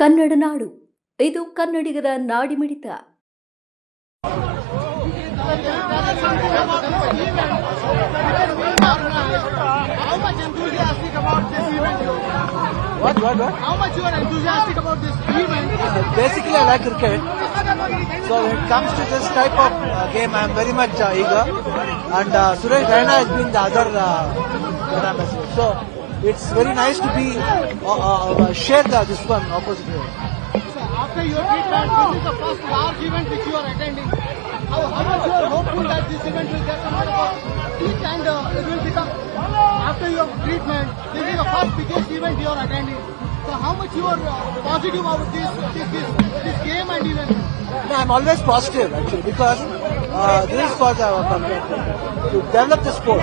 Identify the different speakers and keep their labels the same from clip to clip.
Speaker 1: ಕನ್ನಡ ನಾಡು ಇದು ಕನ್ನಡಿಗರ ನಾಡಿಮಿಡಿತ?
Speaker 2: Basically, I like cricket. So when it comes to this type of uh, game, I am very much uh, eager. And uh, Suresh Raina has been the other uh. So it's very nice to be uh, uh, uh, share the, this one opposite. here.
Speaker 3: So after your treatment, this is the first large event which you are attending. How, how much you are hopeful that this event will get some of and uh, it will become, after your treatment, this is the first biggest event you are attending. So how much you are uh, positive about this, this, this, this game and event?
Speaker 2: No, I'm always positive actually because uh, this is for the uh, to develop the sport.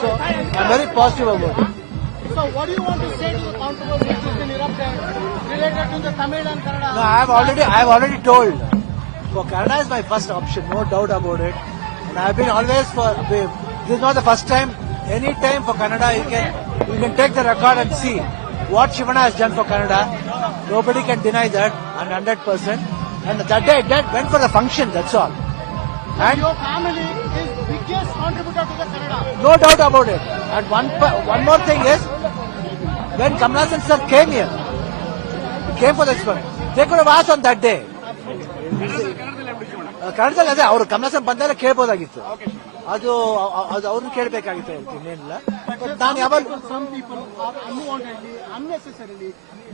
Speaker 2: So I'm very positive about it.
Speaker 3: So what do you want to say to the controversy which has been erupted related to the Tamil and Kannada?
Speaker 2: No, I have already, I have already told. For Canada is my first option, no doubt about it. And I have been always for. This is not the first time. Any time for Canada, you can you can take the record and see what Shivana has done for Canada. Nobody can deny that, and hundred percent. And that day, that went for the function. That's all. And
Speaker 3: Your family is biggest contributor to the Canada.
Speaker 2: no doubt about it. And one one more thing is, when Kamala sir came here, he came for this one. They could have asked on that day. ಕನ್ನಡದಲ್ಲಿ ಅದೇ ಅವರು ಕಮಲಾಸನ್ ಬಂದಾಗ ಕೇಳ್ಬೋದಾಗಿತ್ತು ಅದು ಅದು ಅವ್ರನ್ನ ಕೇಳಬೇಕಾಗಿತ್ತು ಇನ್ನೇನಿಲ್ಲ ನಾನು ಯಾವಾಗ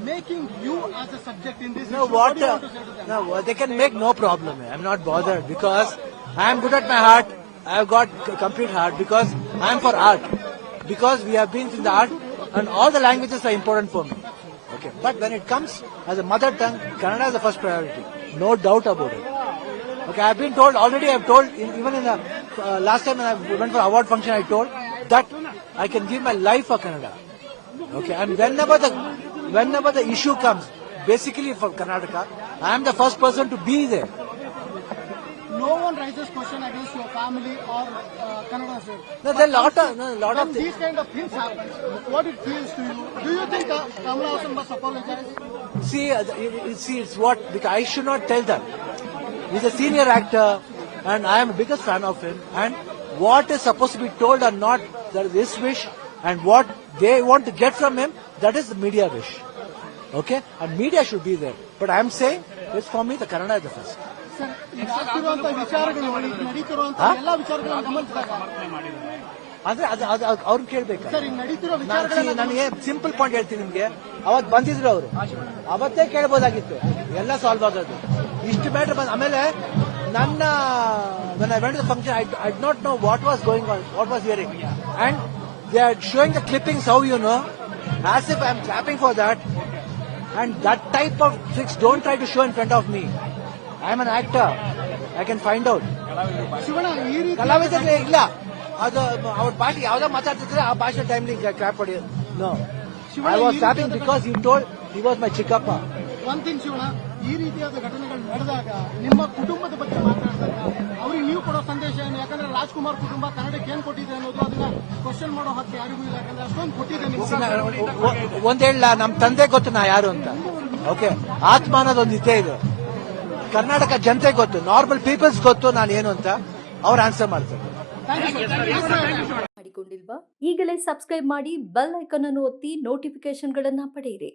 Speaker 3: making you as a subject in this.
Speaker 2: No, what? Uh, no, they can make no problem. I'm not bothered because I am good at my heart. I have got complete heart because I am for art. Because we have been in the art and all the languages are important for me. Okay. But when it comes as a mother tongue, Kannada is the first priority. No doubt about it. Okay, I've been told already. I've told in, even in the uh, last time when I went for award function, I told that I can give my life for Kannada. Okay, and whenever the whenever the issue comes, basically for Karnataka, I am the first person to be there.
Speaker 3: No one raises question against your family or uh, Kannada state.
Speaker 2: No, there are lot of no, lot
Speaker 3: When
Speaker 2: of
Speaker 3: these kind of things happen, what it feels to you? Do you think uh, Kamala Hassan must apologize?
Speaker 2: See, uh, see, it's what because I should not tell them. He's a senior actor, and I am the biggest fan of him. And what is supposed to be told or not, that is his wish, and what they want to get from him, that is the media wish. Okay, and media should be there. But I am saying, it's for me, the Kannada is the first. ಹಾ? ಅಂದ್ರೆ ಅದು ಅದು ಅವ್ರನ್ನ ಕೇಳ್ಬೇಕು. ನನಗೆ simple point ಹೇಳ್ತೀನಿ ನಿಮ್ಗೆ. ಅವತ್ ಬಂದಿದ್ರು ಅವರು. ಅವತ್ತೇ ಕೇಳ್ಬೋದಾಗಿತ್ತು. ಎಲ್ಲ ಸಾಲ್ವ್ ಆಗೋದು ಇಷ್ಟು ಮ್ಯಾಟ್ರ್ ಬಂದ ಆಮೇಲೆ ನನ್ನ ನನ್ನ I function I the function, I, was did not know what was going on, what was hearing. And they are showing the clippings, how you know, as if that and for that. And that type of tricks don't try to of in front am an actor I can I can find out.
Speaker 3: Shivanna ಈ ರೀತಿ
Speaker 2: ಕಲಾವಿದರೇ ಇಲ್ಲ. ಅದು ಅವ್ರ party ಯಾವ್ದೋ ಮಾತಾಡ್ತಿದ್ರೆ ಆ ಭಾಷೆ timely clap ಹೊಡಿ no I was clapping because you told he was my ಚಿಕ್ಕಪ್ಪ
Speaker 3: ಒಂದ್ ಥಿಂಗ್ ಶಿವಣ್ಣ ಈ ರೀತಿಯಾದ ಘಟನೆಗಳು ನಡೆದಾಗ ನಿಮ್ಮ ಕುಟುಂಬದ ಬಗ್ಗೆ ಮಾತಾಡಿದಾಗ ಅವ್ರಿಗೆ ನೀವು ಕೊಡೋ ಸಂದೇಶ ಏನು? ಯಾಕಂದ್ರೆ ರಾಜ್ಕುಮಾರ್ ಕುಟುಂಬ ಕನ್ನಡಕ್ಕೆ ಏನ್ ಕೊಟ್ಟಿದೆ ಅನ್ನೋದು ಅದನ್ನ ಕ್ವಶನ್ ಮಾಡೋ ಹಕ್ಕು ಯಾರಿಗೂ ಇಲ್ಲ. ಯಾಕಂದ್ರೆ ಅಷ್ಟೊಂದು ಕೊಟ್ಟಿದೆ
Speaker 2: ಒಂದ್ ಹೇಳ ನಮ್ ತಂದೆ ಗೊತ್ತು ನಾ ಯಾರು ಅಂತ. ಓಕೆ ಆತ್ಮ ಅನ್ನೋದೊಂದು ಇದ್ದೇ ಇದೆ. ಕರ್ನಾಟಕ ಜನತೆ ಗೊತ್ತು ನಾರ್ಮಲ್ ಪೀಪಲ್ಸ್ ಗೊತ್ತು ನಾನು ಏನು ಅಂತ, ಅವ್ರು ಆನ್ಸರ್ ಮಾಡ್ತಾರೆ.
Speaker 1: ಮಾಡಿಕೊಂಡಿಲ್ವಾ? ಈಗಲೇ ಸಬ್ಸ್ಕ್ರೈಬ್ ಮಾಡಿ ಬೆಲ್ ಐಕಾನ್ ಅನ್ನು ಒತ್ತಿ ನೋಟಿಫಿಕೇಶನ್ಗಳನ್ನ ಪಡೆಯಿರಿ.